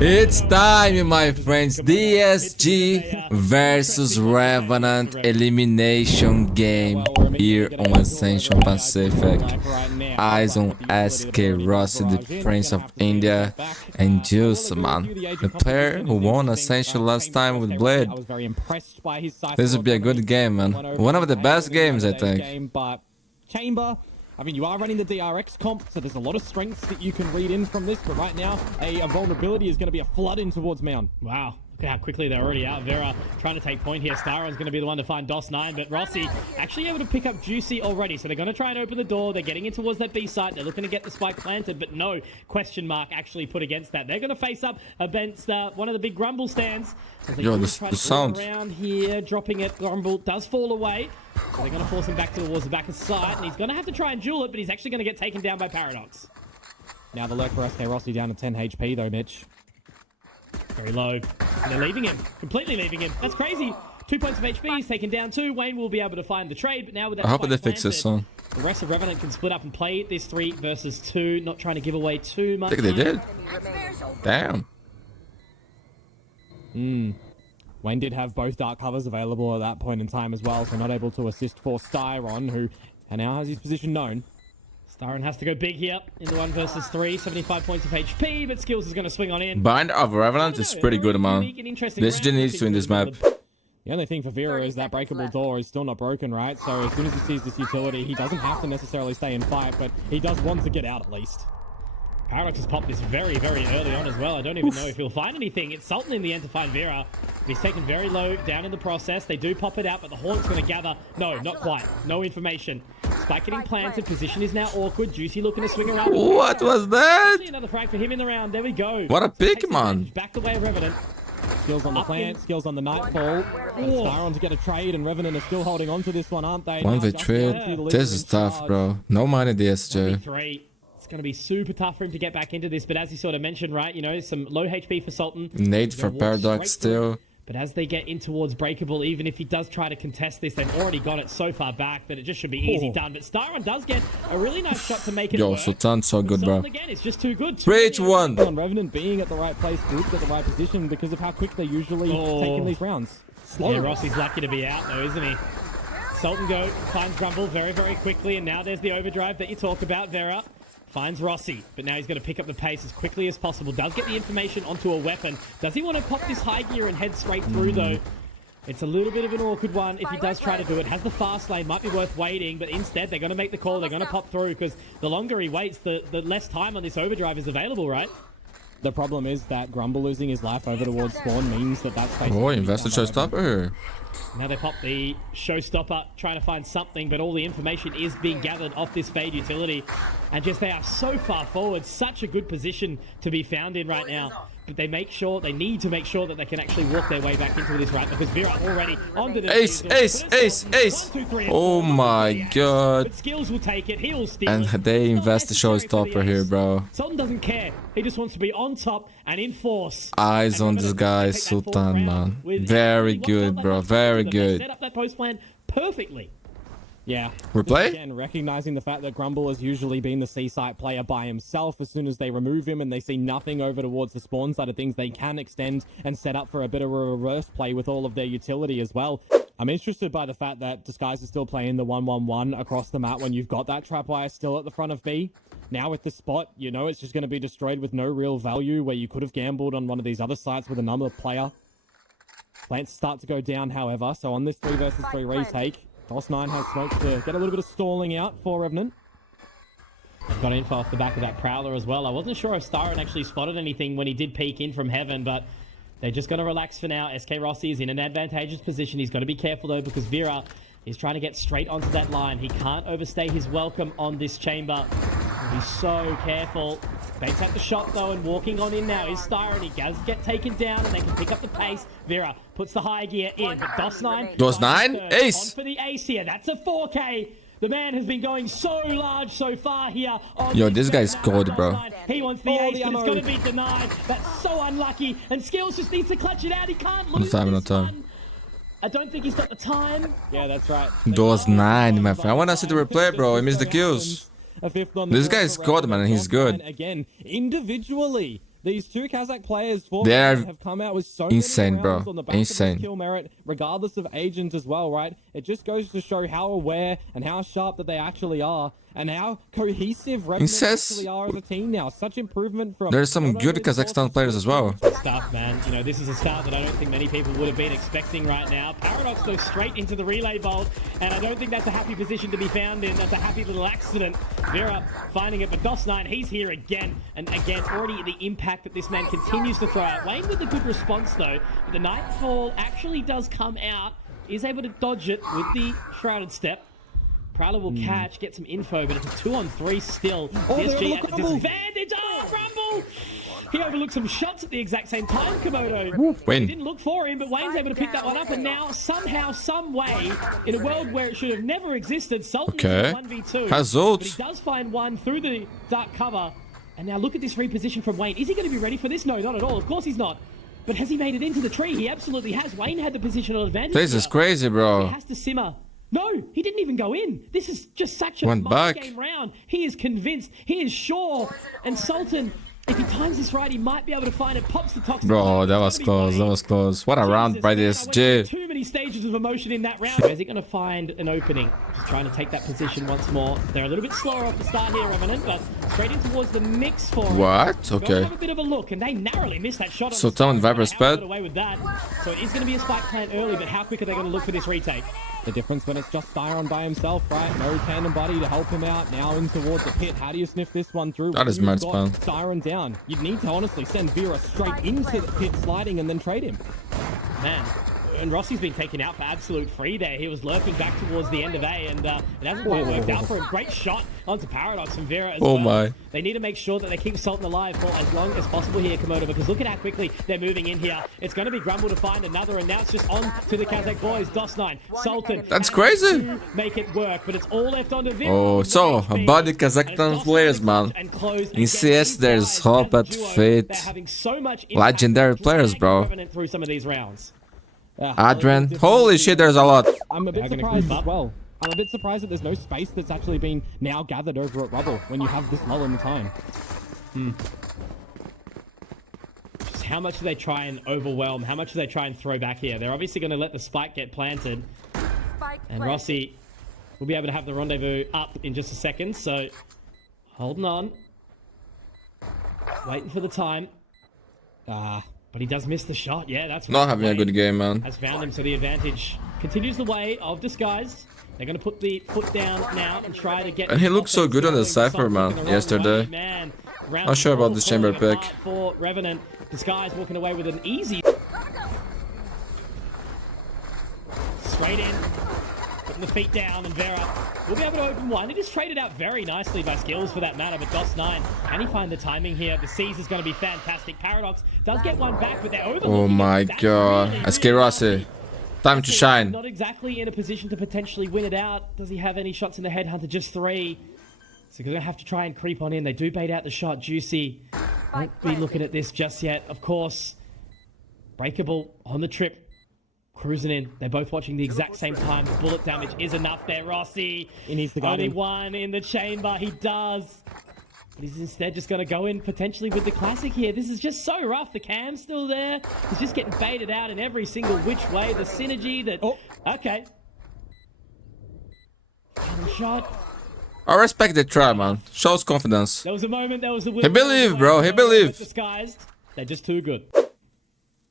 It's time, my friends. DSG versus Revenant elimination game here on Ascension Pacific. Eyes on SK Rossi, the Prince of India, and Juice, man, the player who won Ascension last time with Blade. This would be a good game, man. One of the best games, I think. Chamber, I mean, you are running the DRX comp, so there's a lot of strengths that you can read in from this, but right now, a vulnerability is going to be a flood in towards Mound. Wow. Look at how quickly they're already out. Vera trying to take point here. Staron's going to be the one to find DOS9, but Rossi actually able to pick up Juicy already. So they're going to try and open the door. They're getting in towards that B site. They're looking to get the spike planted, but no question mark actually put against that. They're going to face up against one of the big Grumble stands. Yo, the sound. Around here, dropping it. Grumble does fall away. So they're going to force him back towards the back of sight, and he's going to have to try and duel it, but he's actually going to get taken down by Paradox. Now the lurk for SK Rossi down to 10 HP though, Mitch. Very low. And they're leaving him. Completely leaving him. That's crazy. 2 points of HP. He's taken down 2. Wayne will be able to find the trade, but now with that I hope they fix this song. The rest of Revenant can split up and play this 3 versus 2. Not trying to give away too much. I think they did. Damn. Wayne did have both dark covers available at that point in time as well, so not able to assist for Styron, who now has his position known. Styron has to go big here in the 1 versus 3. 75 points of HP, but Skills is going to swing on in. Bind of Revenant is pretty good, man. This G needs to win this map. The only thing for Vera is that breakable door is still not broken, right? So as soon as he sees this utility, he doesn't have to necessarily stay and fight, but he does want to get out at least. Paradox has popped this very, very early on as well. I don't even know if he'll find anything. It's Sultan in the end to find Vera. He's taken very low down in the process. They do pop it out, but the Hornet's going to gather. No, not quite. No information. Spike getting planted. Position is now awkward. Juicy looking to swing around. What was that? Another frag for him in the round. There we go. What a pick, man. Back the way of Revenant. Skills on the plant, skills on the nightfall. Styron to get a trade, and Revenant are still holding on to this one, aren't they? 1v3. This is tough, bro. No money, DSG. 3. It's going to be super tough for him to get back into this, but as you sort of mentioned, right, you know, some low HP for Sultan. Nade for Paradox still. But as they get in towards breakable, even if he does try to contest this, they've already got it so far back that it just should be easy done. But Styron does get a really nice shot to make it work. Sultan's so good, bro. Again, it's just too good. 3-1. On Revenant being at the right place, grouped at the right position because of how quick they usually take in these rounds. Slow. Yeah, Rossi's lucky to be out though, isn't he? Sultan finds Grumble very, very quickly, and now there's the overdrive that you talk about. Vera finds Rossi, but now he's going to pick up the pace as quickly as possible. Does get the information onto a weapon. Does he want to pop this high gear and head straight through, though? It's a little bit of an awkward one if he does try to do it. Has the fast lane, might be worth waiting, but instead they're going to make the call. They're going to pop through because the longer he waits, the less time on this overdrive is available, right? The problem is that Grumble losing his life over towards spawn means that that's basically... Oh, invested showstopper here. Now they pop the showstopper, trying to find something, but all the information is being gathered off this Fade utility. And just they are so far forward, such a good position to be found in right now. But they need to make sure that they can actually walk their way back into this, right? Because Vera already onto the... Ace! 1, 2, 3, oh my god. But Skills will take it, he'll steal and it. they invest the showstopper here, bro. Sultan doesn't care. He just wants to be on top and in force. Eyes on this guy, Sultan, man. Very good, bro. Very good. Set up that post plan perfectly. Yeah. Replay? Again, recognizing the fact that Grumble has usually been the C-site player by himself. As soon as they remove him and they see nothing over towards the spawn side of things, they can extend and set up for a bit of a reverse play with all of their utility as well. I'm interested by the fact that Disguise is still playing the 1-1-1 across the map when you've got that trapwire still at the front of B. Now with the spot, you know it's just going to be destroyed with no real value, where you could have gambled on one of these other sites with another player. Plants start to go down, however, so on this 3 versus 3 retake, DOS9 has smokes to get a little bit of stalling out for Revenant. I've got info off the back of that Prowler as well. I wasn't sure if Styron actually spotted anything when he did peek in from heaven, but they're just going to relax for now. SK Rossi is in an advantageous position. He's got to be careful, though, because Vera is trying to get straight onto that line. He can't overstay his welcome on this chamber. He's so careful. Baits out the shot, though, and walking on in now is Styron. He does get taken down, and they can pick up the pace. Vera puts the high gear in, but DOS9? Ace! On for the ace here. That's a 4K. The man has been going so large so far here. Yo, this guy's cold, bro. He wants the ace, but it's going to be denied. That's so unlucky. And Skills just needs to clutch it out. He can't lose No time. I don't think he's got the time. Yeah, that's right. DOS9, my friend. I want to see the replay, bro. He missed the kills. This guy's good, man, and he's good. Again, individually, These two Kazakh players They're have come out with so insane, many bro. rounds on the back Insane. of this kill merit, regardless of agent as well, right? It just goes to show how aware and how sharp that they actually are, and how cohesive Revenant actually are as a team now. Such improvement from... There's some good Kazakhstan players as well. Stuff, man. You know, this is a start that I don't think many people would have been expecting right now. Paradox goes straight into the relay bolt, and I don't think that's a happy position to be found in. That's a happy little accident. Vera finding it, but DOS9, he's here again. And again, already the impact that this man continues to throw out. Wayne with a good response, though. But the Nightfall actually does come out, is able to dodge it with the Shrouded Step. Prowler will catch, get some info, but it's a 2-on-3 still. PSG at a disadvantage. Oh, Rumble! He overlooked some shots at the exact same time, Komodo. Wayne. He didn't look for him, but Wayne's able to pick that one up, and now, somehow, some way, in a world where it should have never existed, Sultan is 1v2. Has But ult. he does find one through the dark cover. And now look at this reposition from Wayne. Is he going to be ready for this? No, not at all. Of course he's not. But has he made it into the tree? He absolutely has. Wayne had the positional advantage. This is crazy, bro. He has to simmer. No, he didn't even go in. This is just such a Went back. game round. He is convinced. He is sure. And Sultan, if he times this right, he might be able to find it. Pops the toxic. Bro, that was close. That was close. What a round by this J. Too many stages of emotion in that round. Where's he going to find an opening? Just trying to take that position once more. They're a little bit slower off the start here, Revenant, but straight in towards the mix for him. What? Okay. Have a bit of a look, and they narrowly missed that shot. So Tom and Viper sped. Away with that. So it is going to be a spike plant early, but how quick are they going to look for this retake? The difference when it's just Styron by himself, right? No tandem buddy to help him out. Now in towards the pit. How do you sniff this one through? That is You've mad got spam. Styron down. You'd need to honestly send Vera straight into the pit sliding and then trade him. Man. And Rossi's been taken out for absolute free there. He was lurking back towards the end of A, and it hasn't quite worked out for him. Great shot onto Paradox and Vera as well. My. They need to make sure that they keep Sultan alive for as long as possible here, Komodo, because look at how quickly they're moving in here. It's going to be Grumble to find another, and now it's just on to the Kazakh boys. DOS9, Sultan. That's crazy. To make it work, but it's all left onto Vera. Oh, so about the Kazakhstan players, man. In CS, there's hope at fate. Legendary players, bro. Through some of these rounds. Adrian, holy shit, there's a lot. I'm a bit surprised as well. I'm a bit surprised that there's no space that's actually been now gathered over at Rubble when you have this lull in the time. Just how much do they try and overwhelm? How much do they try and throw back here? They're obviously going to let the spike get planted. And Rossi will be able to have the rendezvous up in just a second. So, holding on. Waiting for the time. But he does miss the shot. Yeah, that's Not having a good game, man. has found him, so the advantage continues the way of Disguise. They're going to put the foot down now and try to get... And he looked so good on the Cypher, man, yesterday. Man, Not sure about the chamber pick. For Revenant, Disguise walking away with an easy... Straight in. Putting the feet down, and Vera will be able to open one. It is traded out very nicely by Skills for that matter, but DOS9, can he find the timing here? The C's is going to be fantastic. Paradox does get one back, but they're overlooking. Oh my god. SK Rossi. Time to shine. Not exactly in a position to potentially win it out. Does he have any shots in the headhunter? Just 3. So they're going to have to try and creep on in. They do bait out the shot. Juicy won't be looking at this just yet. Of course, Breakable on the trip. Cruising in. They're both watching the exact same time. The bullet damage is enough there. Rossi. He needs to guard Only him. one in the chamber. He does. But he's instead just going to go in potentially with the classic here. This is just so rough. The cam's still there. He's just getting baited out in every single which way. The synergy that... Oh. Okay. Final shot. I respect the try, man. Shows confidence. There was a moment. There was a... He believed, bro. He believed. Disguised. They're just too good.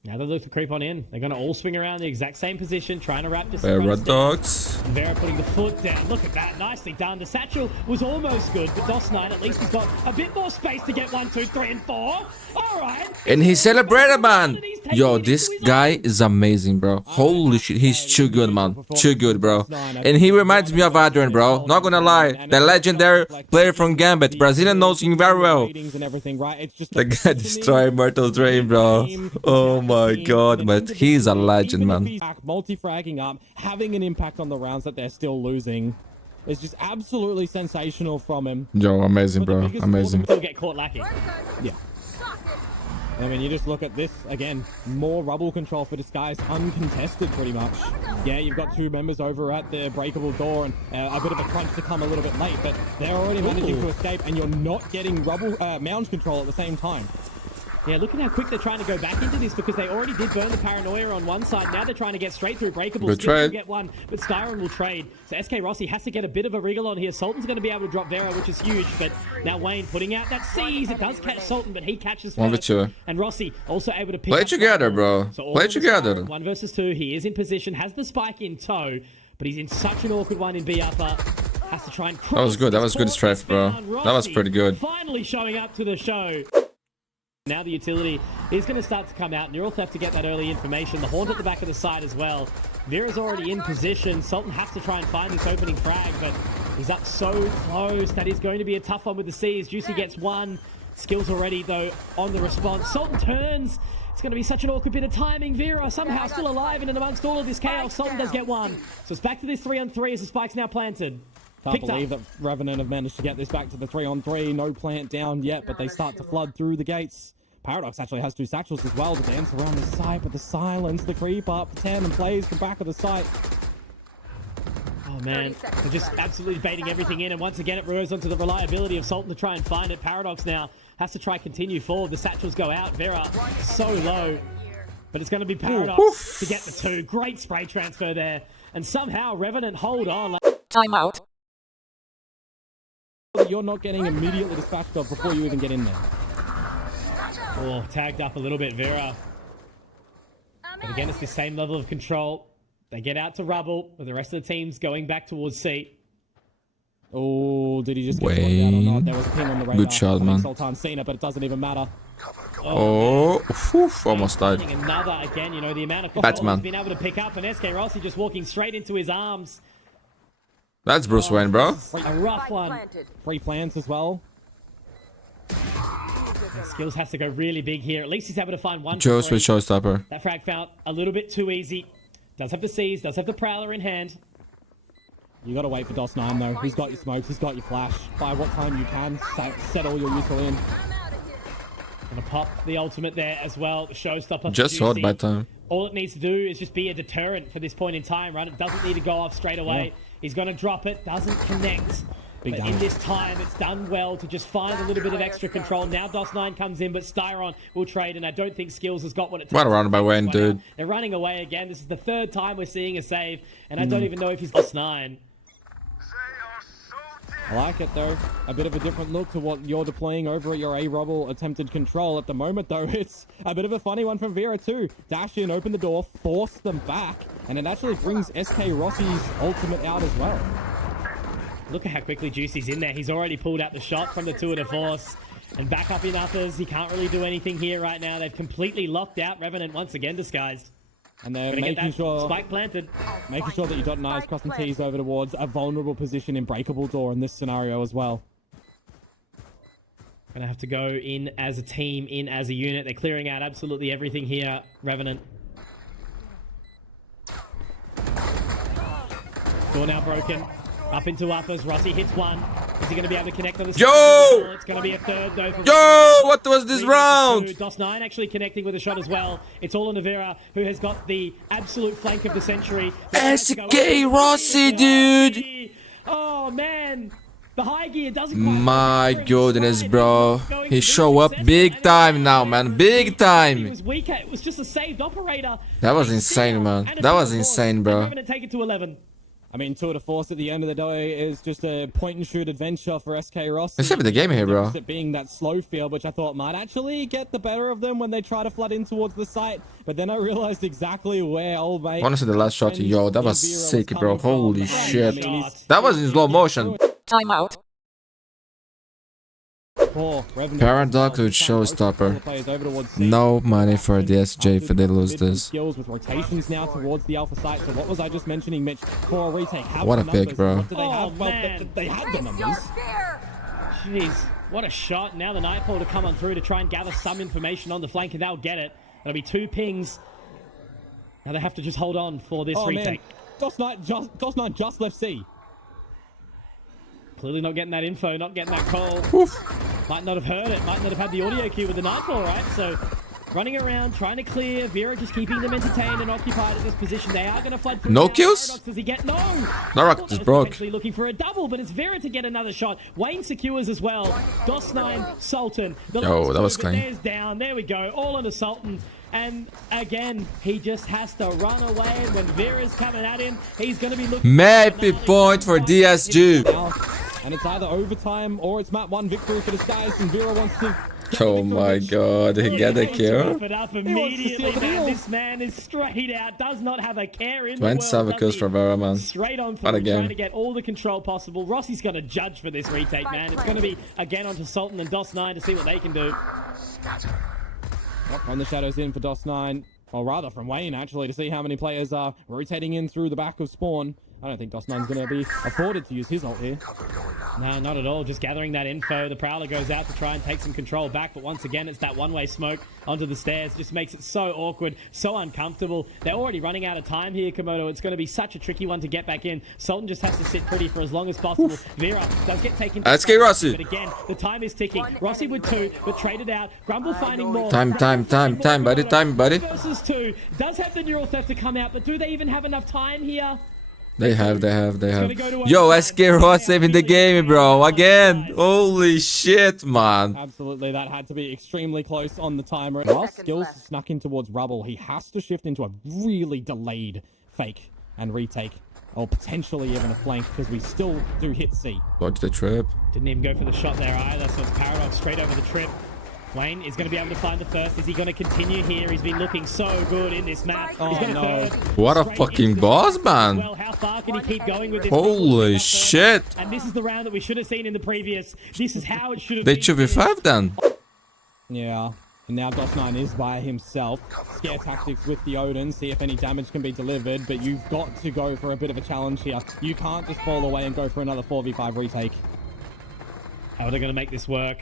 Now they look to creep on in. They're going to all swing around the exact same position, trying to wrap this. Paradox. Vera putting the foot down. Look at that. Nicely done. The satchel was almost good, but DOS9 at least has got a bit more space to get 1, 2, 3, and 4. All right. And he celebrated, man. Yo, this guy is amazing, bro. Holy shit, he's too good, man. Too good, bro. And he reminds me of Adrian, bro. Not gonna lie. The legendary player from Gambit. Brazilian knows him very well. The guy destroyed Immortal Drain, bro. Oh my god, but he's a legend, man. Multi-fragging up, having an impact on the rounds that they're still losing. It's just absolutely sensational from him. Yo, amazing, bro. Amazing. Still get caught lacking. Yeah. I mean, you just look at this, again, more rubble control for Disguise, uncontested pretty much. Yeah, you've got 2 members over at the breakable door and a bit of a crunch to come a little bit late, but they're already managing to escape and you're not getting rubble mound control at the same time. Yeah, look at how quick they're trying to go back into this because they already did burn the paranoia on one side. Now they're trying to get straight through breakable. Good trade. Get one, but Skyrim will trade. So SK Rossi has to get a bit of a wriggle on here. Sultan's going to be able to drop Vera, which is huge. But now Wayne putting out that seize. It does catch Sultan, but he catches first. 1v2. And Rossi also able to pick Play up together, Skyrim. bro. So Play together. 1 versus 2. He is in position, has the spike in tow, but he's in such an awkward one in B upper. Has to try and cross. That was good. That was good strafe, bro. That was pretty good. Finally showing up to the show. Now the utility is going to start to come out. Neural Theft to get that early information. The Haunt at the back of the side as well. Vera's already in position. Sultan has to try and find this opening frag, but he's up so close. That is going to be a tough one with the C's. Juicy gets one. Skills already, though, on the response. Sultan turns. It's going to be such an awkward bit of timing. Vera somehow still alive, and in amongst all of this chaos, Sultan does get one. So it's back to this 3-on-3 as the spike's now planted. Can't believe that Revenant have managed to get this back to the 3-on-3. No plant down yet, but they start to flood through the gates. Paradox actually has 2 satchels as well to dance around the site, but the silence, the creep up, the tandem plays the back of the site. Oh man, they're just absolutely baiting everything in, and once again it goes onto the reliability of Sultan to try and find it. Paradox now has to try continue forward. The satchels go out. Vera so low, but it's going to be Paradox to get the 2. Great spray transfer there, and somehow Revenant hold on. Timeout. You're not getting immediately dispatched of before you even get in there. Oh, tagged up a little bit, Vera. But again, it's the same level of control. They get out to rubble, with the rest of the teams going back towards C. Oh, did he just get spotted out or not? There was a ping on the radar. Good shot, man. Sultan seen it, but it doesn't even matter. Oh, almost died. Another again, you know, the amount of control Batman. he's been able to pick up, and SK Rossi just walking straight into his arms. That's Bruce Wayne, bro. A rough one. 3 plants as well. Skills has to go really big here. At least he's able to find one. Joe's with showstopper. That frag found a little bit too easy. Does have the C's, does have the Prowler in hand. You gotta wait for DOS9 though. He's got your smokes, he's got your flash. By what time you can, set all your util in. Gonna pop the ultimate there as well. Showstopper. Just hold by time. All it needs to do is just be a deterrent for this point in time, right? It doesn't need to go off straight away. Yeah. He's gonna drop it, doesn't connect. Big But damage. in this time, it's done well to just find a little bit of extra control. Now DOS9 comes in, but Styron will trade, and I don't think Skills has got what it takes. What a round by Wayne, dude. They're running away again. This is the 3rd time we're seeing a save, and I don't even know if he's DOS9. I like it though. A bit of a different look to what you're deploying over at your A-Rubble attempted control. At the moment though, it's a bit of a funny one from Vera too. Dash in, open the door, force them back, and it actually brings SK Rossi's ultimate out as well. Look at how quickly Juicy's in there. He's already pulled out the shot from the 2 of the force. And back up in uppers. He can't really do anything here right now. They've completely locked out Revenant once again disguised. And they're Gonna get making that sure spike planted. that you dot I's, crossing T's over towards a vulnerable position in breakable door in this scenario as well. Gonna have to go in as a team, in as a unit. They're clearing out absolutely everything here, Revenant. Door now broken. Up into uppers. Rossi hits one. Is he going to be able to connect on the Yo! It's going to be a 3rd though. For Yo, what was this round? DOS9 actually connecting with a shot as well. It's all on Vera, who has got the absolute flank of the century. SK Rossi, dude. Oh man. The high gear doesn't quite My work. goodness, bro. He show up big time now, man. Big He time. was weak. It was just a saved operator. That was insane, man. That was insane, bro. Revenant take it to 11. I mean, Tour de Force at the end of the day is just a point-and-shoot adventure for SK Rossi. Let's have the game here, bro. It being that slow field, which I thought might actually get the better of them when they try to flood in towards the site. But then I realized exactly where old mate... Honestly, the last shot, yo, that was Vera sick, was bro. coming from. Holy I shit. mean, he's- That was in slow motion. Timeout. Revenant Paradox with trying to rotate all showstopper. the players over towards C. No money for the SJ if they lose this. Skills with rotations now towards the alpha site. So what was I just mentioning, Mitch? For a retake, have What a the pick, numbers. bro. What do they Oh, have? Well, man. they had the numbers. Jeez, what a shot. Now the Nightfall to come on through to try and gather some information on the flank, and they'll get it. That'll be 2 pings. Now they have to just hold on for this Oh man, retake. DOS9 just left C. Clearly not getting that info, not getting that call. Might not have heard it, might not have had the audio cue with the Nightfall, right? So running around, trying to clear. Vera just keeping them entertained and occupied at this position. They are going to flood through. No now. kills? Paradox, does he get? No. Narok is broke. Actually looking for a double, but it's Vera to get another shot. Wayne secures as well. DOS9, Sultan. Yo, that was clean. There's down. There we go. All on the Sultan. And again, he just has to run away. And when Vera's coming at him, he's going to be looking. Maybe point for DSG. And it's either overtime or it's map 1 victory for this guys, and Vera wants to. Oh my god, he got a kill. It up immediately, man. This man is straight out, does not have a care in the 27 world, kills for Vera, man. Straight on for What a him, game. trying to get all the control possible. Rossi's going to judge for this retake, man. It's going to be again onto Sultan and DOS9 to see what they can do. Run the shadows in for DOS9, or rather from Wayne actually, to see how many players are rotating in through the back of spawn. I don't think DOS9's going to be afforded to use his ult here. No, not at all. Just gathering that info. The Prowler goes out to try and take some control back, but once again, it's that one-way smoke onto the stairs. Just makes it so awkward, so uncomfortable. They're already running out of time here, Komodo. It's going to be such a tricky one to get back in. Sultan just has to sit pretty for as long as possible. Vera does get taken. Let's get Rossi. But again, the time is ticking. Rossi with 2, but traded out. Grumble finding more. Time, buddy. Versus 2. Does have the neural theft to come out, but do they even have enough time here? They have. Yo, SK Raw saving the game, bro. Again. Holy shit, man. Absolutely, that had to be extremely close on the timer. While Skills snuck in towards Rubble, he has to shift into a really delayed fake and retake. Or potentially even a flank, because we still do hit C. Dodge the trip. Didn't even go for the shot there either, so it's Paradox straight over the trip. Wayne is going to be able to find the first. Is he going to continue here? He's been looking so good in this map. Oh, no. What a fucking boss, man. Well, how far can he keep going with this? Holy shit. And this is the round that we should have seen in the previous. This is how it should have They been. 2v5 then. Yeah. And now DOS9 is by himself. Scare tactics with the Odin, see if any damage can be delivered, but you've got to go for a bit of a challenge here. You can't just fall away and go for another 4v5 retake. How are they going to make this work?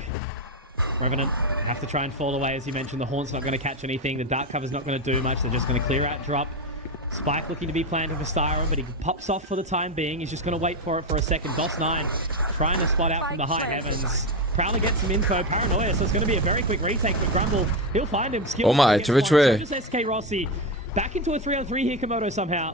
Revenant have to try and fall away, as you mentioned. The Haunt's not going to catch anything. The Dark Cover's not going to do much. They're just going to clear out drop. Spike looking to be planted for Styron, but he pops off for the time being. He's just going to wait for it for a second. DOS9 trying to spot out from the high heavens. Prowler gets some info. Paranoia, so it's going to be a very quick retake for Grumble. He'll find him. Oh my, which way? Just SK Rossi. Back into a 3-on-3 here, Komodo, somehow.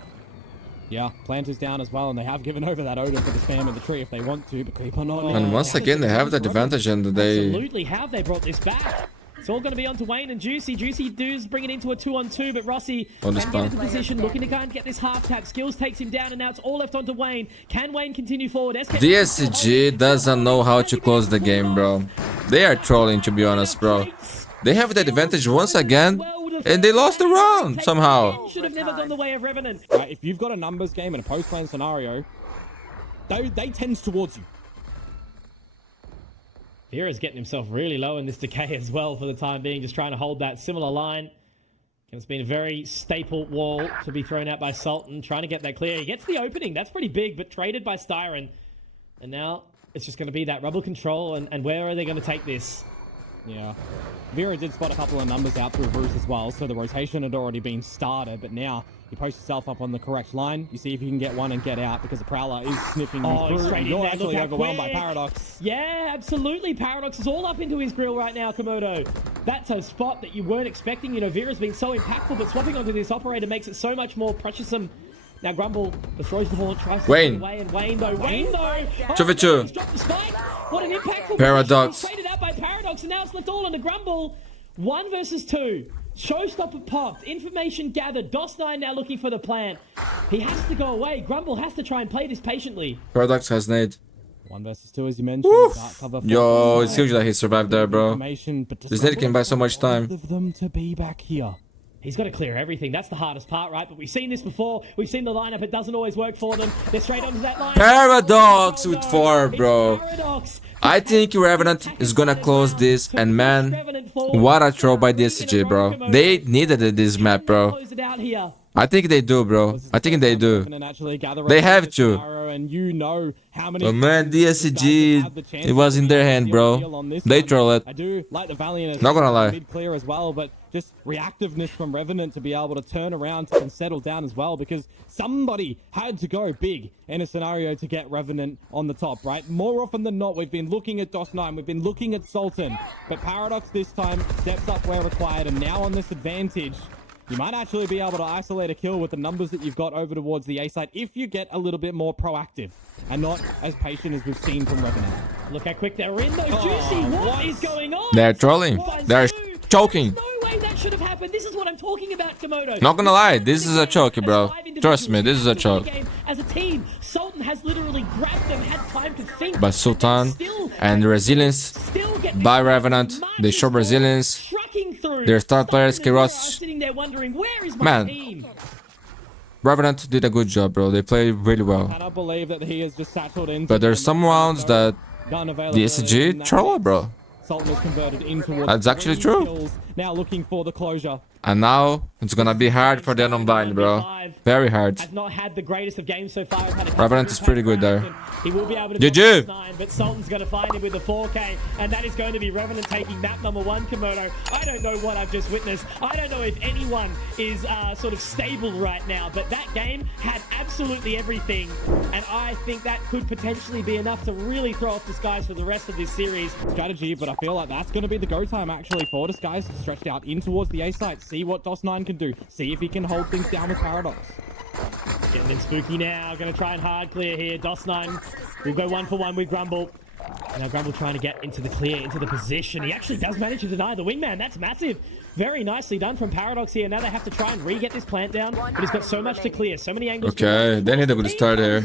Yeah, Plant is down as well, and they have given over that Odin for the spam in the tree if they want to, but Creeper not. And once again, they have that advantage, and they... Absolutely, how have they brought this back? It's all going to be onto Wayne and Juicy. Juicy does bring it into a 2-on-2, but Rossi can get into position, looking to go and get this half tap. Skills takes him down, and now it's all left onto Wayne. Can Wayne continue forward? DSG doesn't know how to close the game, bro. They are trolling, to be honest, bro. They have that advantage once again, and they lost the round somehow. Should have never gone the way of Revenant. Right, if you've got a numbers game and a post-lane scenario, they tend towards you. Vera's getting himself really low in this decay as well for the time being, just trying to hold that similar line. It's been a very staple wall to be thrown out by Sultan, trying to get that clear. He gets the opening. That's pretty big, but traded by Styron. And now it's just going to be that rubble control, and where are they going to take this? Yeah. Vera did spot a couple of numbers out through Bruce as well, so the rotation had already been started, but now you post yourself up on the correct line. You see if you can get one and get out, because the Prowler is sniffing you through, and you're actually overwhelmed by Paradox. Yeah, absolutely. Paradox is all up into his grill right now, Komodo. That's a spot that you weren't expecting. You know, Vera's been so impactful, but swapping onto this operator makes it so much more pressuresome. Now Grumble destroys the Haunt, tries to Wayne. get away, and Wayne though. 2v2. He's dropped the spike. What an impactful Paradox. traded out by Paradox, and now it's left all on the Grumble. 1 versus 2. Showstopper popped. Information gathered. DOS9 now looking for the plant. He has to go away. Grumble has to try and play this patiently. Paradox has nade. 1 versus 2, as you mentioned. Dark cover Yo, it's huge that he survived there, bro. This nade can buy so much time. Of them to be back here. He's got to clear everything. That's the hardest part, right? But we've seen this before. We've seen the lineup. It doesn't always work for them. They're straight onto that line. Paradox with 4, It's bro. Paradox. I think Revenant is gonna close this, and man, what a throw by DSG, bro. They needed this map, bro. Close it out here. I think they do, bro. I think they do. They have to. And you know how many But man, DSG, it was in their hand, bro. They troll it. I do like the Valiant. Not gonna lie. Mid clear as well, but just reactiveness from Revenant to be able to turn around and settle down as well, because somebody had to go big in a scenario to get Revenant on the top, right? More often than not, we've been looking at DOS9, we've been looking at Sultan, but Paradox this time steps up where required, and now on this advantage, you might actually be able to isolate a kill with the numbers that you've got over towards the A side if you get a little bit more proactive and not as patient as we've seen from Revenant. Look how quick they're in though. Juicy, what is going on? They're trolling. They're choking. No way that should have happened. This is what I'm talking about, Komodo. Not gonna lie, this is a choke, bro. Trust me, this is a choke. As a team, Sultan has literally grabbed them, had time to think. But Sultan and resilience by Revenant, they show resilience. Their star players, Kiros. Man, Revenant did a good job, bro. They played really well. Cannot believe that he has just settled in. But there's some rounds that the SG troll, bro. Sultan was converted into That's actually true. kills, now looking for the closure. And now it's gonna be hard for them on blind, bro. Very hard. Has not had the greatest of games so far. Revenant is pretty good there. He will be able to GG. 9, but Sultan's going to find him with the 4K, and that is going to be Revenant taking map number 1, Komodo. I don't know what I've just witnessed. I don't know if anyone is sort of stable right now, but that game had absolutely everything, and I think that could potentially be enough to really throw off Disguise for the rest of this series. Strategy, but I feel like that's going to be the go time actually for Disguise, stretched out in towards the A site. See what DOS9 can do. See if he can hold things down with Paradox. Getting in spooky now. Going to try and hard clear here. DOS9 will go 1-for-1 with Grumble. Now Grumble trying to get into the clear, into the position. He actually does manage to deny the wingman. That's massive. Very nicely done from Paradox here. Now they have to try and re-get this plant down, but he's got so much to clear, so many angles. Okay, they need a good start here.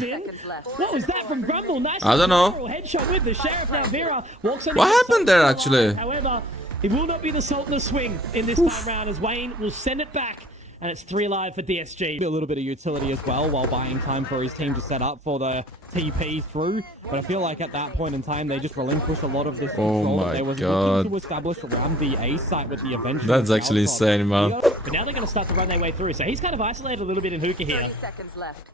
What was that from Grumble? Nice. I don't know. Headshot with the Sheriff. Now Vera walks on. What happened there, actually? However, it will not be the Sultan swing in this time round, as Wayne will send it back. And it's 3 alive for DSG. A little bit of utility as well while buying time for his team to set up for the TP through. But I feel like at that point in time, they just relinquished a lot of this control that they was looking to establish around the A site with the eventual. That's actually insane, man. But now they're going to start to run their way through. So he's kind of isolated a little bit in Hookah here. 30 seconds left.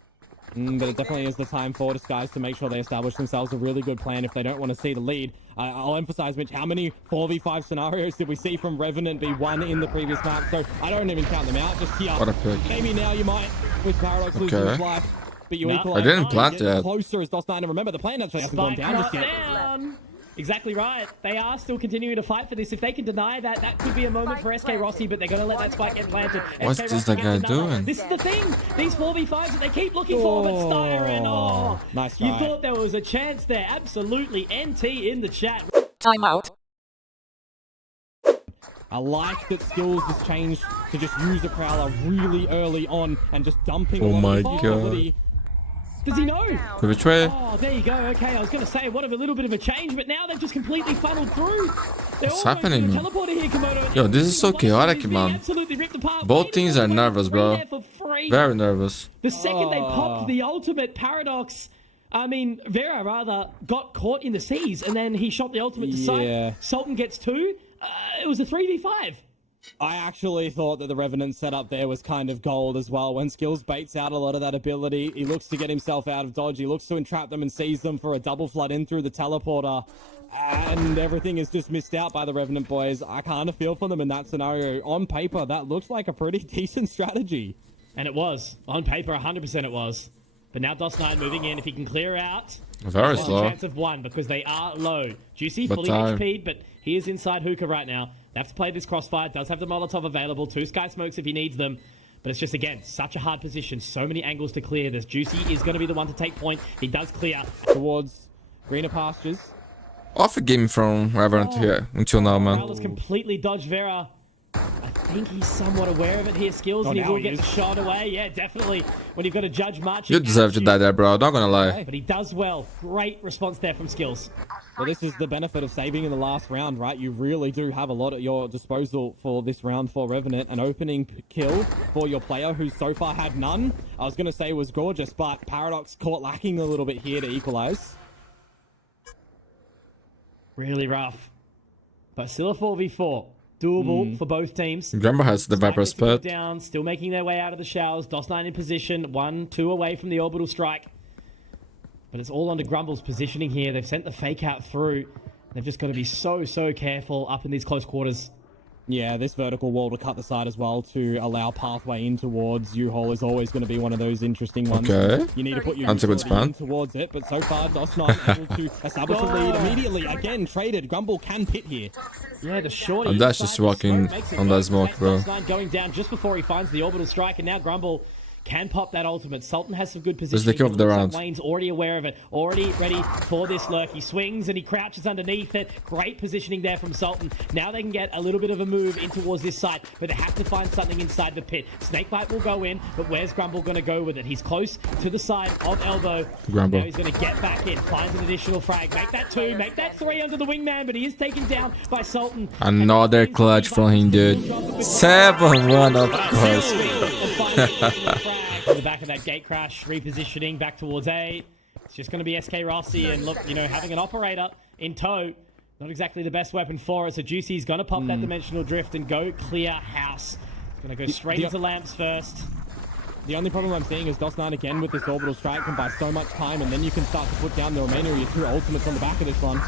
But it definitely is the time for Disguise to make sure they establish themselves a really good plan if they don't want to see the lead. I'll emphasize, Mitch, how many 4v5 scenarios did we see from Revenant be won in the previous map? So I don't even count them out, just here. What a pick. Maybe now you might, with Paradox losing his life. But you equalize. I didn't plant yet. Closer as DOS9. And remember, the plan actually hasn't gone down just yet. Exactly right. They are still continuing to fight for this. If they can deny that, that could be a moment for SK Rossi, but they're going to let that spike get planted. What's this guy doing? This is the thing. These 4v5s that they keep looking for, but Styron, nice try. You thought there was a chance there. Absolutely. NT in the chat. Timeout. I like that Skills has changed to just use a Prowler really early on and just dumping a lot of his utility. Does he know? Which way? Oh, there you go. Okay, I was going to say, what a little bit of a change, but now they've just completely funneled through. What's happening? Here, yo, this is so chaotic, man. Both teams are nervous, bro. Very nervous. The second they popped the ultimate, Paradox, I mean, Vera rather, got caught in the seas, and then he shot the ultimate to sight. Sultan gets 2. It was a 3v5. I actually thought that the Revenant setup there was kind of gold as well. When Skills baits out a lot of that ability, he looks to get himself out of dodge. He looks to entrap them and seize them for a double flood in through the teleporter. And everything is just missed out by the Revenant boys. I kind of feel for them in that scenario. On paper, that looks like a pretty decent strategy. And it was. On paper, 100% it was. But now DOS9 moving in. If he can clear out, very slow. Chance of 1 because they are low. Juicy, But fully HP'd, but he is inside Hookah right now. They have to play this crossfire. Does have the Molotov available. 2 Sky Smokes if he needs them. But it's just, again, such a hard position. So many angles to clear this. Juicy is going to be the one to take point. He does clear. Towards greener pastures. Off a game from Revenant here until now, man. Prowler's completely dodged Vera. I think he's somewhat aware of it here, Skills, and he will get shot away. Yeah, definitely. When you've got to judge much. You deserve to die there, bro. Not gonna lie. But he does well. Great response there from Skills. Well, this is the benefit of saving in the last round, right? You really do have a lot at your disposal for this round for Revenant. An opening kill for your player who so far had none. I was going to say it was gorgeous, but Paradox caught lacking a little bit here to equalize. Really rough. But still a 4v4. doable for both teams. Grumble has the Viper spot. Down, still making their way out of the showers. DOS9 in position, 1-2 away from the orbital strike. But it's all under Grumble's positioning here. They've sent the fake out through. They've just got to be so careful up in these close quarters. Yeah, this vertical wall to cut the side as well to allow pathway in towards U-Hole is always going to be one of those interesting ones. Okay. You need to put your That's a good spot. in towards it, but so far DOS9 able to establish a lead immediately. Again, traded. Grumble can pit here. Yeah, the shorty. And that's just walking on that smoke, bro. DOS9 going down just before he finds the orbital strike, and now Grumble can pop that ultimate. Sultan has some good position. This is the kill of the round. Wayne's already aware of it, already ready for this lurk. He swings and he crouches underneath it. Great positioning there from Sultan. Now they can get a little bit of a move in towards this side, but they have to find something inside the pit. Snakebite will go in, but where's Grumble going to go with it? He's close to the side of Elbow. Grumble. Now he's going to get back in, finds an additional frag. Make that 2, make that 3 under the wingman, but he is taken down by Sultan. Another clutch from him, dude. 7-1, of course. In the back of that gate crash, repositioning back towards A. It's just going to be SK Rossi, and look, you know, having an operator in tow, not exactly the best weapon for it. So Juicy's going to pop that dimensional drift and go clear house. He's going to go straight into lamps first. The only problem I'm seeing is DOS9 again with this orbital strike can buy so much time, and then you can start to put down the remainder of your 2 ultimates on the back of this one.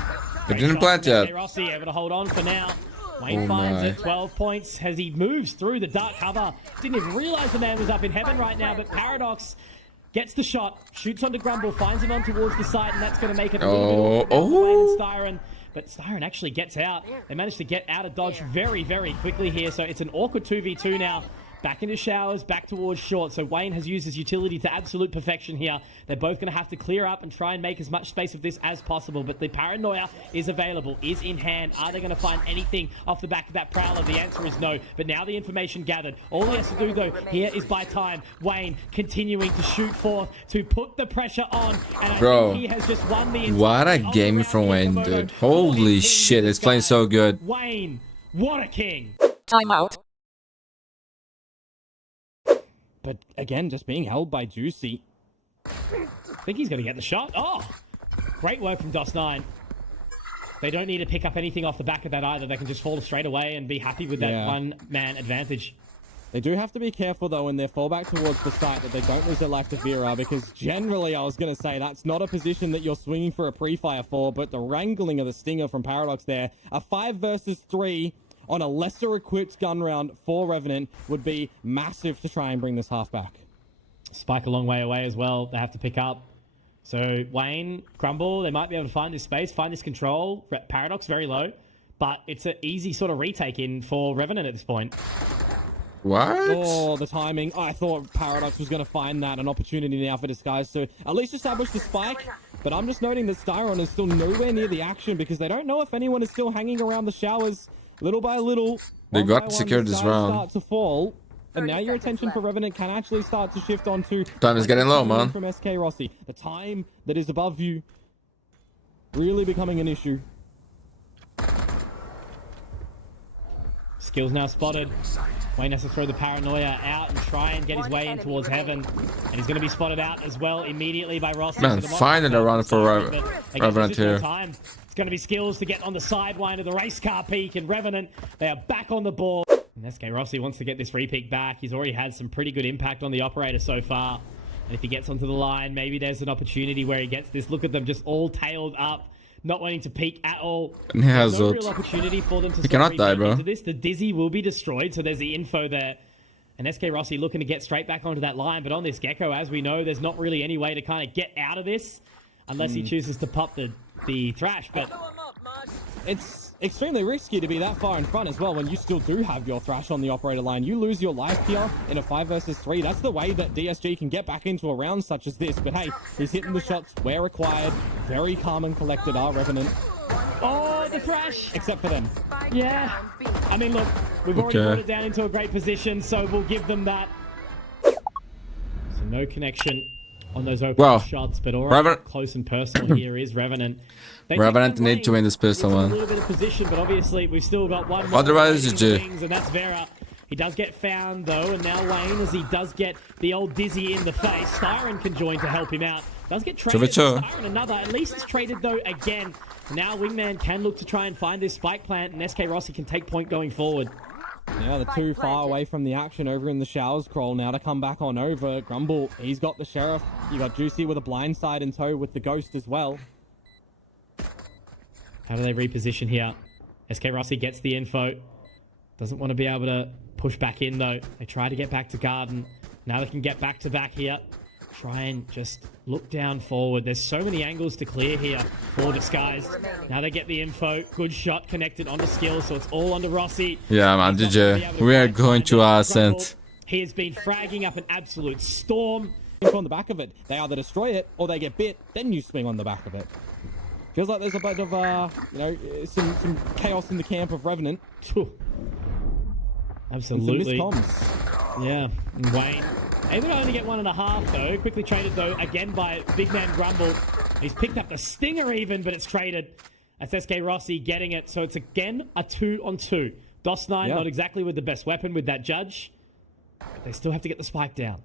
It didn't plant yet. SK Rossi able to hold on for now. Wayne finds it, 12 points as he moves through the dark cover. Didn't even realize the man was up in heaven right now, but Paradox gets the shot, shoots onto Grumble, finds him on towards the side, and that's going to make it a little bit of Styron. But Styron actually gets out. They managed to get out of dodge very quickly here, so it's an awkward 2v2 now. Back into showers, back towards short. So Wayne has used his utility to absolute perfection here. They're both going to have to clear up and try and make as much space of this as possible. But the paranoia is available, is in hand. Are they going to find anything off the back of that Prowler? The answer is no. But now the information gathered. All he has to do, though, here is buy time. Wayne continuing to shoot forth to put the pressure on. And I think he has just won the what a game from Wayne, dude. Holy shit, it's playing so good. Wayne, what a king. Timeout. But again, just being held by Juicy. I think he's going to get the shot. Oh, great work from DOS9. They don't need to pick up anything off the back of that either. They can just fall straight away and be happy with that one-man advantage. They do have to be careful, though, in their fallback towards the site that they don't lose their life to Vera, because generally, I was going to say, that's not a position that you're swinging for a pre-fire for, but the wrangling of the Stinger from Paradox there, a 5 versus 3 on a lesser equipped gun round for Revenant would be massive to try and bring this half back. Spike a long way away as well. They have to pick up. So Wayne, Grumble, they might be able to find this space, find this control. Paradox very low, but it's an easy sort of retake in for Revenant at this point. What? Oh, the timing. I thought Paradox was going to find that an opportunity now for Disguise to at least establish the spike. But I'm just noting that Styron is still nowhere near the action because they don't know if anyone is still hanging around the showers. Little by little, they got secured this round. Start to fall, and now your attention for Revenant can actually start to shift onto time is getting low, man. From SK Rossi, the time that is above you, really becoming an issue. Skills now spotted. Wayne has to throw the paranoia out and try and get his way in towards heaven. And he's going to be spotted out as well immediately by Rossi. Man, finding a run for Revenant here. It's going to be skills to get on the sidewind of the race car peak. And Revenant, they are back on the board. And SK Rossi wants to get this repeat back. He's already had some pretty good impact on the operator so far. And if he gets onto the line, maybe there's an opportunity where he gets this. Look at them just all tailed up. Not wanting to peek at all. And he has no real opportunity for them to he cannot die, bro. Into this. The Dizzy will be destroyed, so there's the info there. And SK Rossi looking to get straight back onto that line, but on this Gecko, as we know, there's not really any way to kind of get out of this unless he chooses to pop the Thrash, but it's extremely risky to be that far in front as well when you still do have your Thrash on the operator line. You lose your life here in a 5 versus 3. That's the way that DSG can get back into a round such as this. But hey, he's hitting the shots where required. Very calm and collected are Revenant. Oh, the Thrash! Except for them. Yeah. I mean, look, we've already brought it down into a great position, so we'll give them that. So no connection on those open shots, but already close and personal here is Revenant. Revenant need to win this pistol one. A little bit of position, but obviously we've still got one more. Otherwise, GG. And that's Vera. He does get found, though, and now Wayne, as he does get the old Dizzy in the face, Styron can join to help him out. Does get traded. Styron another. At least it's traded, though, again. Now Wingman can look to try and find this spike plant, and SK Rossi can take point going forward. Yeah, they're too far away from the action over in the showers. Crawl now to come back on over. Grumble, he's got the Sheriff. You got Juicy with a blindside in tow with the Ghost as well. How do they reposition here? SK Rossi gets the info. Doesn't want to be able to push back in, though. They try to get back to Garden. Now they can get back to back here. Try and just look down forward. There's so many angles to clear here for Disguised. Now they get the info. Good shot connected onto skill, so it's all onto Rossi. Yeah, man, DJ. We are going to Ascent. He has been fragging up an absolute storm. On the back of it, they either destroy it or they get bit, then you swing on the back of it. Feels like there's a bit of, you know, some chaos in the camp of Revenant. Absolutely. And some miscomms. Yeah, and Wayne able to only get 1.5 though. Quickly traded though again by big man Grumble. He's picked up the stinger even, but it's traded. That's SK Rossi getting it. So it's again a 2-on-2. DOS9 not exactly with the best weapon with that judge. They still have to get the spike down.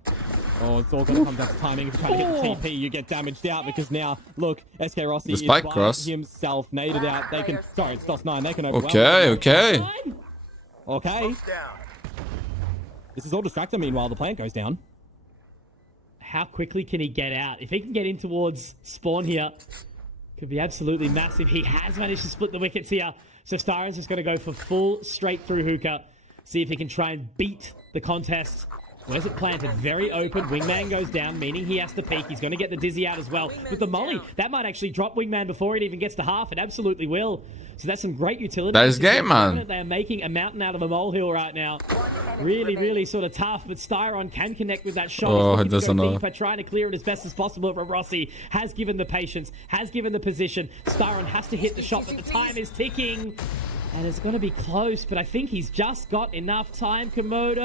Oh, it's all going to come down to timing. If you try to get the TP, you get damaged out because now, look, SK Rossi is by himself, naded out. They can, sorry, it's DOS9. They can overwhelm. Okay. This is all distracted. Meanwhile, the plant goes down. How quickly can he get out? If he can get in towards spawn here, could be absolutely massive. He has managed to split the wickets here. So Styron's just going to go for full straight through hookah. See if he can try and beat the contest. Where's it planted? Very open. Wingman goes down, meaning he has to peek. He's going to get the Dizzy out as well. With the molly, that might actually drop Wingman before it even gets to half. It absolutely will. So that's some great utility. That is game, man. They are making a mountain out of a molehill right now. Really, really sort of tough. But Styron can connect with that shot. Oh, it doesn't know. Trying to clear it as best as possible. But Rossi has given the patience, has given the position. Styron has to hit the shot, but the time is ticking. And it's going to be close, but I think he's just got enough time, Komodo.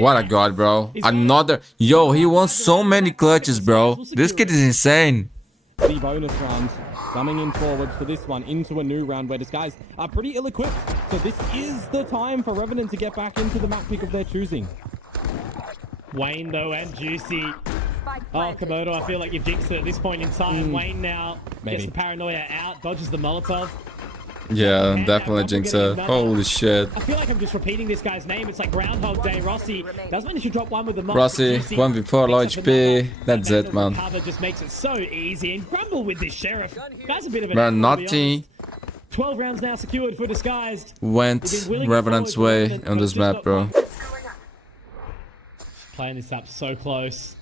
What a god, bro. Another. Yo, he won so many clutches, bro. This kid is insane. The bonus round coming in forward for this one into a new round where Disguised are pretty ill-equipped. So this is the time for Revenant to get back into the map pick of their choosing. Wayne, though, and Juicy. Oh, Komodo, I feel like you've jinxed it at this point in time. Wayne now gets the paranoia out, dodges the Molotov. Yeah, definitely jinx it. Holy shit. I feel like I'm just repeating this guy's name. It's like Groundhog Day. Rossi does manage to drop one with the Rossi, 1v4, low HP. That's it, man. Cover just makes it so easy. And Grumble with this Sheriff. That's a bit of an man, naughty. 12 rounds now secured for Disguised. Went Revenant's way on this map, bro. Playing this up so close.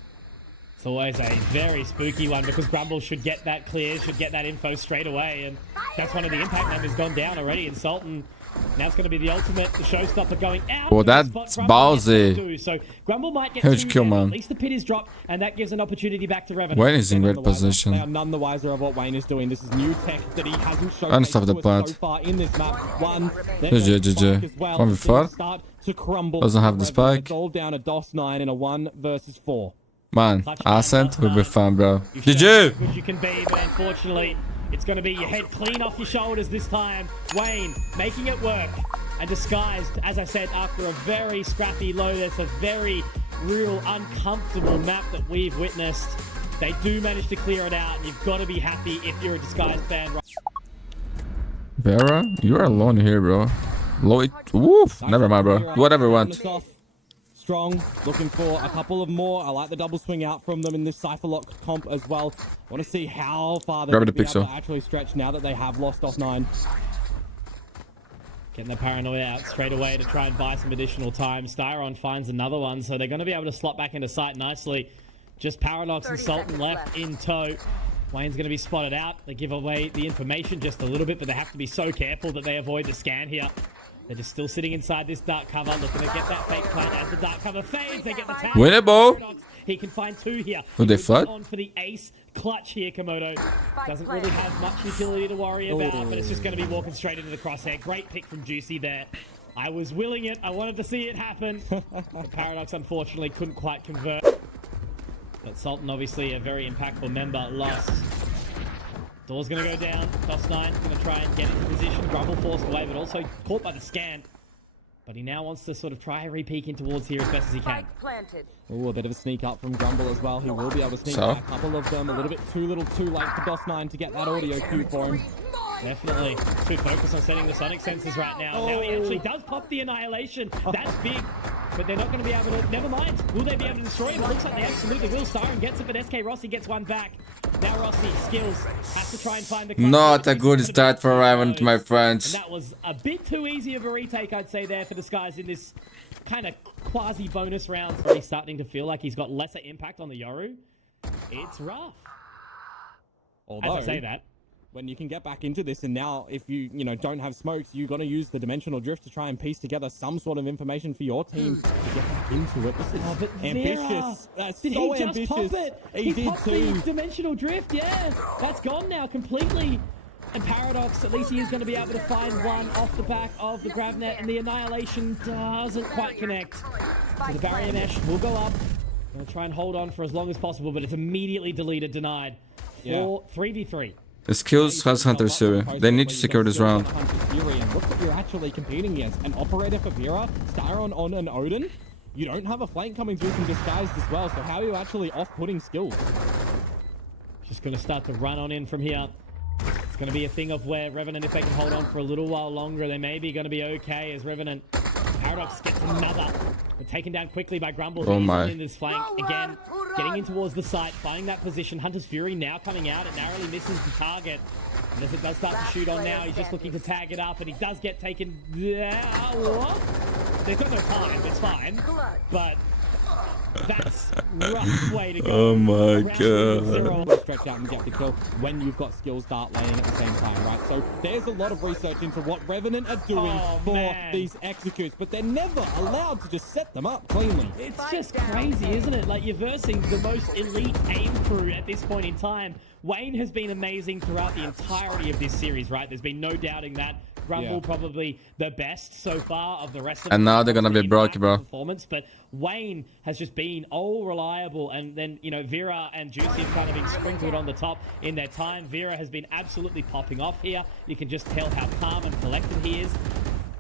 It's always a very spooky one because Grumble should get that clear, should get that info straight away, and that's one of the impact numbers gone down already in Sultan. Now it's going to be the ultimate, the showstopper going out. Oh, that's ballsy. So Grumble might get huge kill, man. At least the pit is dropped, and that gives an opportunity back to Revenant. Wayne is in great position. They are none the wiser of what Wayne is doing. This is new tech that he hasn't shown Unstop the plant. so far in this map. GG. 1v4. Doesn't have the spike. It's all down to DOS9 in a 1 versus 4. Man, Ascent will be fun, bro. GG! Good you can be, but unfortunately, it's going to be your head clean off your shoulders this time. Wayne making it work. And Disguised, as I said, after a very scrappy low, that's a very real uncomfortable map that we've witnessed. They do manage to clear it out, and you've got to be happy if you're a Disguised fan. Vera, you are alone here, bro. Low it. Woof. Never mind, bro. Whatever you want. Strong, looking for a couple of more. I like the double swing out from them in this Cypher Lock comp as well. Want to see how far they can be able to actually stretch now that they have lost DOS9. Getting the paranoia out straight away to try and buy some additional time. Styron finds another one, so they're going to be able to slot back into sight nicely. Just Paradox and Sultan left in tow. Wayne's going to be spotted out. They give away the information just a little bit, but they have to be so careful that they avoid the scan here. They're just still sitting inside this dark cover, looking to get that fake plant as the dark cover fades. They get the tag. Winnable. He can find 2 here. Would they flood? On for the ace clutch here, Komodo. Doesn't really have much utility to worry about, but it's just going to be walking straight into the crosshair. Great pick from Juicy there. I was willing it. I wanted to see it happen. But Paradox, unfortunately, couldn't quite convert. But Sultan, obviously, a very impactful member, lost. Door's going to go down. DOS9 going to try and get into position. Grumble forced away, but also caught by the scan. But he now wants to sort of try re-peek in towards here as best as he can. Oh, a bit of a sneak up from Grumble as well. He will be able to sneak back a couple of them. A little bit too little too late for DOS9 to get that audio cue for him. Definitely. Too focused on setting the sonic sensors right now. Now he actually does pop the Annihilation. That's big. But they're not going to be able to... Never mind. Will they be able to destroy him? It looks like they absolutely will. Styron gets it, but SK Rossi gets one back. Now Rossi, skills, has to try and find the... Not a good start for Revenant, my friends. And that was a bit too easy of a retake, I'd say, there for the Skies in this kind of quasi-bonus round. He's starting to feel like he's got lesser impact on the Yoru. It's rough. Although, as I say that, when you can get back into this, and now if you don't have smokes, you're going to use the dimensional drift to try and piece together some sort of information for your team to get back into it. This is ambitious. That's did so he just ambitious. pop it? He did popped too. the dimensional drift, yeah. That's gone now completely. And Paradox, at least he is going to be able to find one off the back of the Gravnet, and the Annihilation doesn't quite connect. So the barrier mesh will go up. Going to try and hold on for as long as possible, but it's immediately deleted, denied. 3v3. The skills has Hunter Fury. They need to secure this round. And look what you're actually competing against. An Operator for Vera, Styron on an Odin. You don't have a flank coming through from Disguised as well, so how are you actually off-putting skills? Just going to start to run on in from here. It's going to be a thing of where Revenant, if they can hold on for a little while longer, they may be going to be okay as Revenant. Paradox gets another. They're taken down quickly by Grumble. Oh my. In this flank. Again, getting in towards the site, finding that position. Hunter's Fury now coming out. It narrowly misses the target. And as it does start to shoot on now, he's just looking to tag it up, and he does get taken down. They've got no time. It's fine. But that's rough way to go. Oh my god. Stretch out and get the kill when you've got skills dart laying at the same time, right? So there's a lot of research into what Revenant are doing for these executes, but they're never allowed to just set them up cleanly. It's just crazy, isn't it? Like, you're versing the most elite aim crew at this point in time. Wayne has been amazing throughout the entirety of this series, right? There's been no doubting that. Grumble probably the best so far of the rest of And now they're gonna be broke, bro. Performance, but Wayne has just been all reliable, and then Vera and Juicy have kind of been sprinkled on the top in their time. Vera has been absolutely popping off here. You can just tell how calm and collected he is.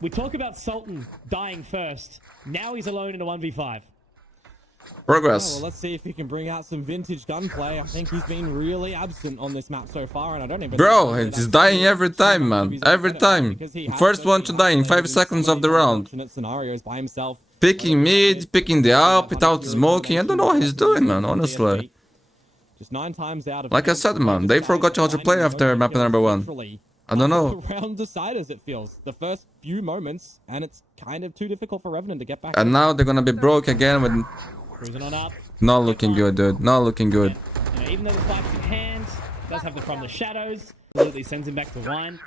We talk about Sultan dying first. Now he's alone in a 1v5. Progress. Oh, well, let's see if he can bring out some vintage gunplay. I think he's been really absent on this map so far, and I don't even... Bro, he's dying every time, man. Every time. First one to die in 5 seconds of the round. Scenarios by himself. Picking mid, picking the up without smoking. I don't know what he's doing, man, honestly. Just 9 times out of... Like I said, man, they forgot how to play after map number 1. I don't know. Round deciders, it feels. The first few moments, and it's kind of too difficult for Revenant to get back. And now they're gonna be broke again with... Cruising on up. Not looking good, dude. Not looking good. Even though the fight's in hand, does have the From the Shadows. Absolutely sends him back to 1.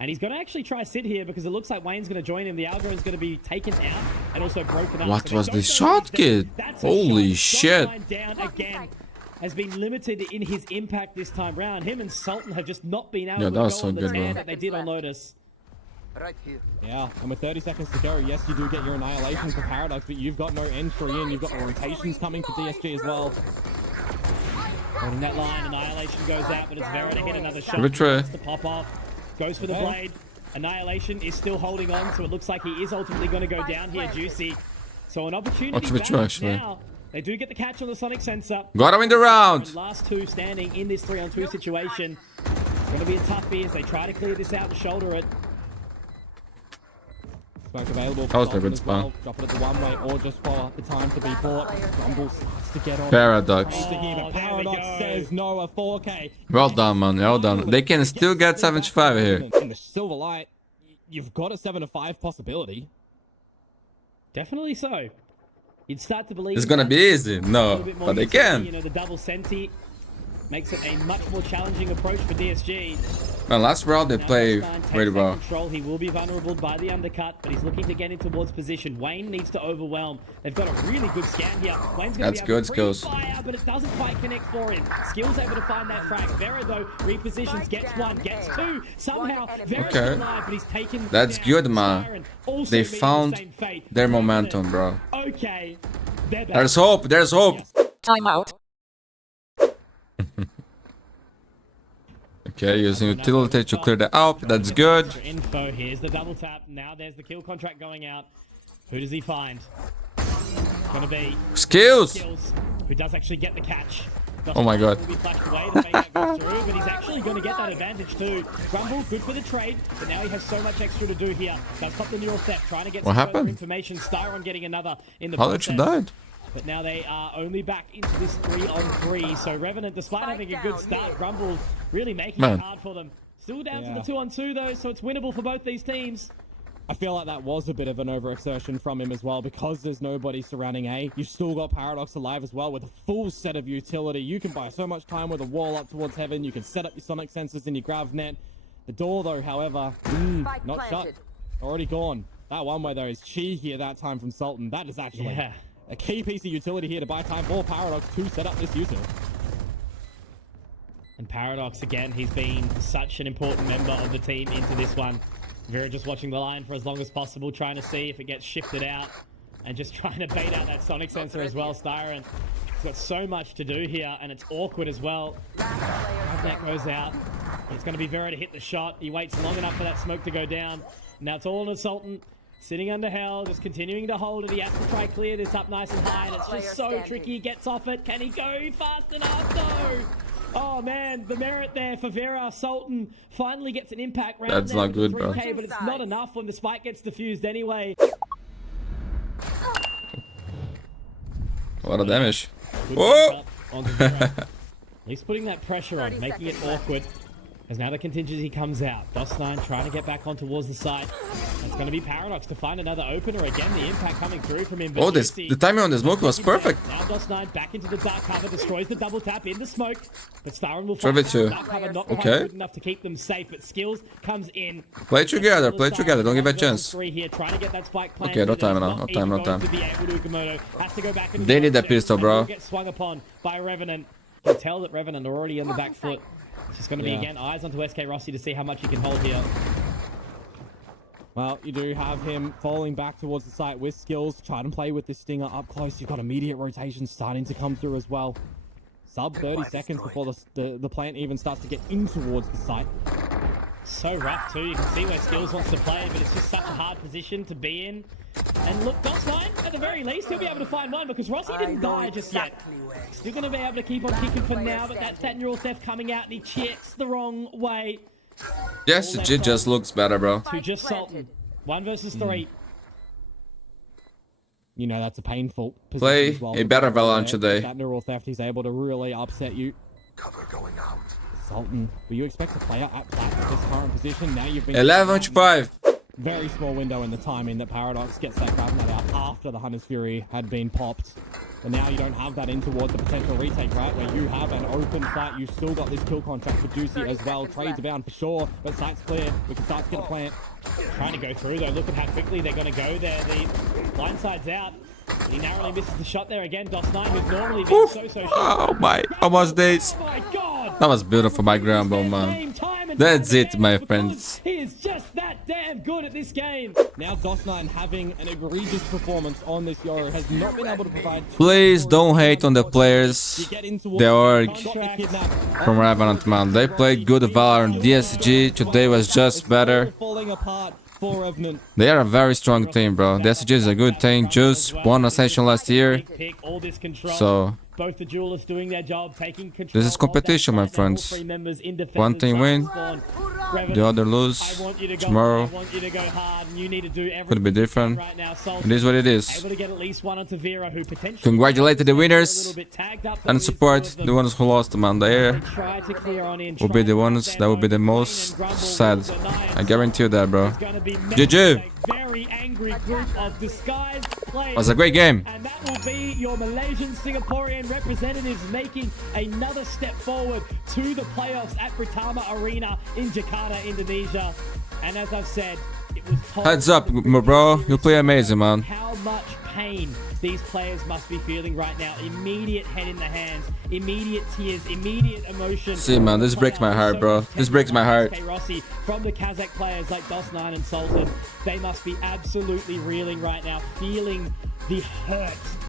And he's going to actually try sit here because it looks like Wayne's going to join him. The Algo is going to be taken out and also broken up. What was this shot, kid? Holy shit. Down again. Has been limited in his impact this time round. Him and Sultan have just not been able to go on the tear that they did on Lotus. Right here. Yeah, and with 30 seconds to go, yes, you do get your Annihilation for Paradox, but you've got no entry in. You've got rotations coming for DSG as well. Holding that line, Annihilation goes out, but it's Vera to hit another shot. Retry. To pop off. Goes for the blade. Annihilation is still holding on, so it looks like he is ultimately going to go down here, Juicy. So an opportunity back now. They do get the catch on the sonic sensor. Gotta win the round. Last two standing in this 3-on-2 situation. It's going to be a toughie as they try to clear this out and shoulder it. Smoke available. That was a good spot. Drop it at the one-way or just for the time to be bought. Grumble starts to get on. Paradox. Paradox says no, a 4K. Well done, man. Well done. They can still get 75 here. In the Silver Light, you've got a 7-5 possibility. Definitely so. You'd start to believe it's gonna be easy. No, but they can. The double senti makes it a much more challenging approach for DSG. Man, last round they play very well. Control. He will be vulnerable by the undercut, but he's looking to get in towards position. Wayne needs to overwhelm. They've got a really good scan here. Wayne's going to be able to skills. Fire, but it doesn't quite connect for him. Skill's able to find that frag. Vera, though, repositions, gets 1, gets 2. Somehow, Vera's still alive, but he's taken That's down. good, man. They found their momentum, bro. Okay. There's hope. There's hope. Time out. Okay, using utility to clear the AWP. That's good. Extra info. Here's the double tap. Now there's the kill contract going out. Who does he find? It's gonna be Skills. who does actually get the catch. Oh my god. Will be flashed away to make that go through, but he's actually going to get that advantage too. Grumble, good for the trade, but now he has so much extra to do here. Does pop the neural theft, trying to get What some further happened? information. Styron getting another in the How she process. died? But now they are only back into this 3-on-3. So Revenant, despite having a good start, Grumble's really making it hard for them. Still down to the 2-on-2 though, so it's winnable for both these teams. I feel like that was a bit of an overexertion from him as well, because there's nobody surrounding A. You've still got Paradox alive as well with a full set of utility. You can buy so much time with a wall up towards heaven. You can set up your sonic sensors in your grav net. The door though, however, not shut. Already gone. That one way though is cheeky at that time from Sultan. That is actually a key piece of utility here to buy time for Paradox to set up this util. And Paradox, again, he's been such an important member of the team into this one. Vera just watching the line for as long as possible, trying to see if it gets shifted out, and just trying to bait out that sonic sensor as well. Styron, he's got so much to do here, and it's awkward as well. That goes out. It's going to be Vera to hit the shot. He waits long enough for that smoke to go down. Now it's all on Sultan, sitting under hell, just continuing to hold it. He has to try clear this up nice and high, and it's just so tricky. He gets off it. Can he go fast enough? No. Oh man, the merit there for Vera. Sultan finally gets an impact round. That's not good, bro. But it's not enough when the spike gets diffused anyway. A lot of damage. Whoa! At least putting that pressure on, making it awkward. As now the contingency comes out. DOS9 trying to get back on towards the side. That's going to be Paradox to find another opener. Again, the impact coming through from him. Oh, the timing on the smoke was perfect. Now DOS9 back into the dark cover, destroys the double tap in the smoke. But Styron will Throw find it too. dark cover, not quite Okay. good enough to keep them safe. But Skills comes in. Play together, play together. Don't give it a chance. Three here, trying to get that spike planted. Okay, no time now. Not No time, no even time. going to be able to. Ugamoto has to go back into They the need that offset, pistol, and bro. will get swung upon by Revenant. You can tell that Revenant are already on the back foot. It's just going to be, again, eyes onto SK Rossi to see how much he can hold here. Well, you do have him falling back towards the site with Skills. Try and play with this Stinger up close. You've got immediate rotation starting to come through as well. Sub 30 seconds before the plant even starts to get in towards the site. So rough too. You can see where Skills wants to play, but it's just such a hard position to be in. And look, DOS9, at the very least, he'll be able to find one because Rossi didn't die just yet. Still going to be able to keep on kicking for now, but that's that neural theft coming out and he checks the wrong way. Yes, the G just looks better, bro. To just Sultan. 1 versus 3. You know, that's a painful position Play as well. a better Valorant today. That neural theft, he's able to really upset you. Cover going out. Sultan, will you expect a player at this current position? Now you've been 11 to 5. very small window in the timing that Paradox gets that grab net out after the Hunter's Fury had been popped. But now you don't have that in towards a potential retake, right? Where you have an open fight. You've still got this kill contract for Juicy as well. Trades are bound for sure, but site's clear. We can start to get a plant. Trying to go through though. Look at how quickly they're going to go there. The blind side's out. He narrowly misses the shot there again. DOS9, who's normally been so sure. Oh my, almost days. Oh my god! That was beautiful, my grandpa, man. That's it, my friends. He is just that damn good at this game. Now DOS9 having an egregious performance on this Yoru has not been able to provide... Please don't hate on the players. The org from Revenant, man. They played good Valorant. DSG today was just better. Falling apart for Revenant. They are a very strong team, bro. DSG is a good team. Just won Ascension last year. So both the duelists doing their job, taking control. this is competition, my friends. One team win, the other lose. Tomorrow could be different. It is what it is. Congratulate the winners and support the ones who lost, man. They will be the ones that will be the most sad. I guarantee you that, bro. GG. Was a great game. And that will be your Malaysian Singaporean representatives making another step forward to the playoffs at Britama Arena in Jakarta, Indonesia. And as I've said, it was Heads up, bro. You play amazing, man. how much pain these players must be feeling right now. Immediate head in the hands, immediate tears, immediate emotion. See, man, this breaks my heart, bro. This breaks my heart. SK Rossi, from the Kazakh players like DOS9 and Sultan, they must be absolutely reeling right now, feeling the hurt